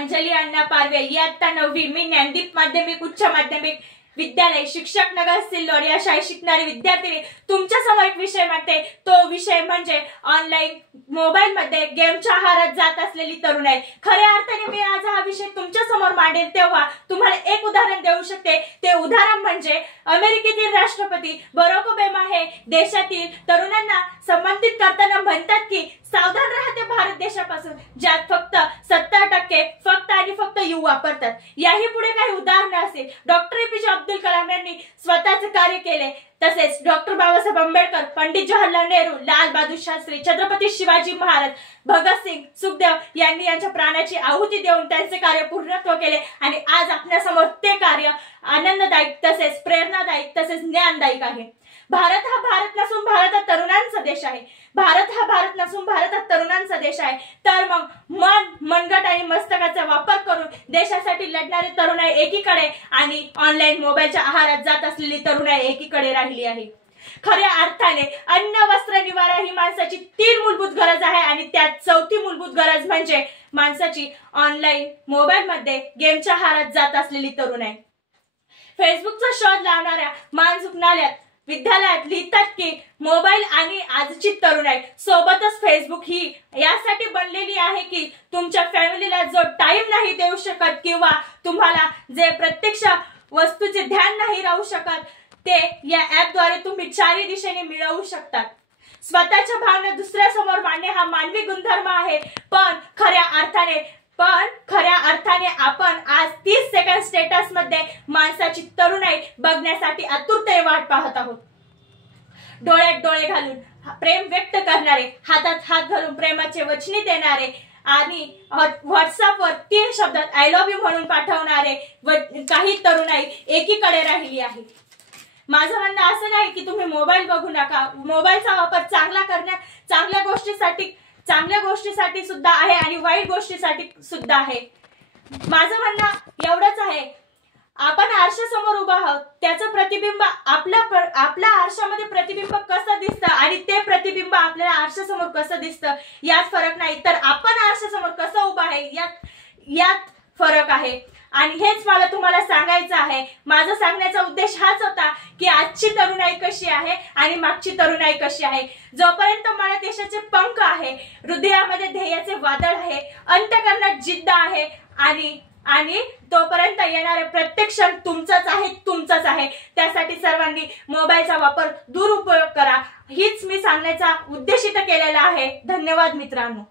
अंजली अण्णा पारवे, इयत्ता 9वी, मी ज्ञानदीप माध्यमिक उच्च माध्यमिक विद्यालय शिक्षक नगर सिल्लोड या शाळेत शिकणारी विद्यार्थिनी तुमच्या समोर एक विषय मांडते। तो विषय म्हणजे ऑनलाईन मोबाईल मध्ये गेमच्या आहारात जात असलेली तरुणाई। खऱ्या अर्थाने मी आज हा विषय तुमच्या समोर मांडेल तेव्हा तुम्हाला एक उदाहरण देऊ शकते। ते उदाहरण म्हणजे अमेरिकेतील राष्ट्रपती बराक ओबामा हे देशातील तरुणांना संबोधित करताना म्हणतात की सावधान राहा त्या भारत देशापासून ज्यात फक्त 70% फक्त आणि फक्त युवा वापरतात। याही पुढे काही उदाहरण असेल। डॉक्टर एपीजे अब्दुल कलाम यांनी स्वतःचे कार्य केले, तसेच डॉक्टर बाबासाहेब आंबेडकर, पंडित जवाहरलाल नेहरू, लाल बहादूर शास्त्री, छत्रपती शिवाजी महाराज, भगतसिंग, सुखदेव यांनी यांच्या प्राणाची आहुती देऊन त्यांचे कार्य पूर्णत्व केले आणि आज आपल्यासमोर ते कार्य आनंददायक तसेच प्रेरणादायक तसेच ज्ञानदायक आहे। भारत हा भारत नसून भारत हा तरुणांचा देश आहे। भारत हा भारत नसून भारत हा तरुणांचा देश आहे। तर मग मन, मनगट आणि मस्तकाचा वापर करून देशासाठी लढणारे तरुणाई एकीकडे आणि ऑनलाईन मोबाईलच्या आहारात जात असलेली तरुणाई एकीकडे राहिली आहे। खऱ्या अर्थाने अन्न, वस्त्र, निवारा ही माणसाची 3 मूलभूत गरज आहे आणि त्यात चौथी मूलभूत गरज म्हणजे माणसाची ऑनलाईन मोबाईल मध्ये गेमच्या आहारात जात असलेली तरुणाई। फेसबुकचा शोध लावणाऱ्या मानसुखनालयात विद्यालयात लिहितात की मोबाईल आणि आजची तरुणाई सोबतच फेसबुक ही यासाठी बनलेली आहे की तुमच्या फॅमिलीला जो टाइम नाही देऊ शकत किंवा तुम्हाला जे प्रत्यक्ष वस्तूचे ध्यान नाही राहू शकत ते या ऍप द्वारे तुम्ही चारी दिशेने मिळवू शकता। स्वतःच्या भावना दुसऱ्या समोर मांडणे हा मानवी गुणधर्म आहे, पण खऱ्या अर्थाने आपण आज 30 सेकंड स्टेटस मध्ये माणसाची तरुणाई बघण्यासाठी आतुरतेने वाट पाहत आहोत। डोळ्यात डोळे घालून प्रेम व्यक्त करणारे, हातात हात घालून प्रेमाचे वचने देणारे आणि व्हॉट्सअपवर 3 शब्दात आय लव्ह यू म्हणून पाठवणारे काही तरुणाई एकीकडे राहिली आहे। माझं म्हणणं असं नाही की तुम्ही मोबाईल बघू नका। मोबाईलचा वापर चांगल्या गोष्टीसाठी सुद्धा आहे आणि वाईट गोष्टीसाठी सुद्धा आहे। माझं म्हणणं एवढंच आहे, आपण आरशासमोर उभा आहोत, त्याचं प्रतिबिंब आपल्या आरशामध्ये प्रतिबिंब कसं दिसतं आणि ते प्रतिबिंब आपल्याला आरशासमोर कसं दिसतं यात फरक नाही, तर आपण आरशासमोर कसं उभा आहे यात फरक आहे। आणि हेच मला तुम्हाला सांगायचं आहे। माझा सांगण्याचा उद्देश हाच होता की आजची तरुणाई कशी आहे आणि मागची तरुणाई कशी आहे। जोपर्यंत मला देशाचे पंख आहे, हृदयामध्ये ध्येयाचे वादळ आहे, अंतःकरणात जिद्द आहे आणि तोपर्यंत येणारे प्रत्येक क्षण तुमचाच आहे। त्यासाठी सर्वांनी मोबाईलचा वापर दुरुपयोग करा, हीच मी सांगण्याचा उद्देशित केलेला आहे। धन्यवाद मित्रांनो।